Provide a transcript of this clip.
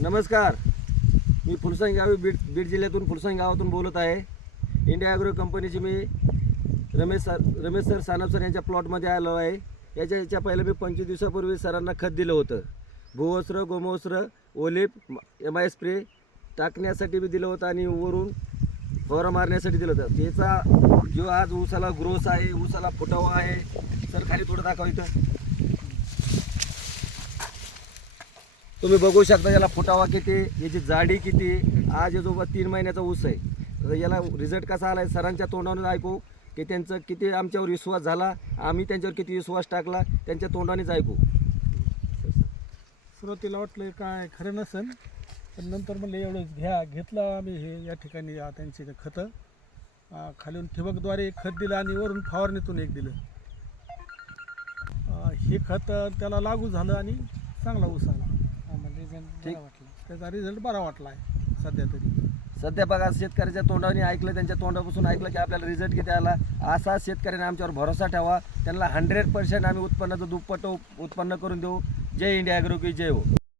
नमस्कार, मी फुलसंग गावी बीड जिल्ह्यातून फुलसंग गावातून बोलत आहे. इंडिया ॲग्रो कंपनीची मी रमेश सर सानप सर यांच्या प्लॉटमध्ये आलो आहे. याच्या पहिलं मी 25 दिवसापूर्वी सरांना खत दिलं होतं. भूवस्त्र, गोमूत्र, ओलिप, MI स्प्रे टाकण्यासाठी बी दिलं होतं आणि वरून फवारा मारण्यासाठी दिलं होतं. त्याचा जो आज ऊसाला ग्रोथ आहे, ऊसाला फुटावा आहे. सर खाली थोडं दाखवा इथं. तुम्ही बघू शकता याला फुटावा किती, याची जाडी किती. आज हे जवळ 3 महिन्याचा ऊस आहे. तर याला रिझल्ट कसा आला आहे सरांच्या तोंडावरून ऐकू की त्यांचं किती आमच्यावर विश्वास झाला, आम्ही त्यांच्यावर किती विश्वास टाकला, त्यांच्या तोंडानेच ऐकू. सुरुवातीला वाटलं काय खरं नसेल, पण नंतर म्हणलं एवढं घेतलं आम्ही. हे या ठिकाणी त्यांची खतं खालून ठिबकद्वारे एक खत दिलं आणि वरून फवारणीतून एक दिलं. हे खत त्याला लागू झालं आणि चांगला ऊस आला. ठीक. त्याचा रिझल्ट बरा वाटला आहे सध्या तरी. सध्या बघा, शेतकऱ्याच्या तोंडाने ऐकलं, त्यांच्या तोंडापासून ऐकलं की आपल्याला रिझल्ट किती आला. असा शेतकऱ्याने आमच्यावर भरोसा ठेवा. त्यांना 100% आम्ही उत्पन्नाचं दुप्पट उत्पन्न करून देऊ. जय इंडिया ॲग्रो की जय हो.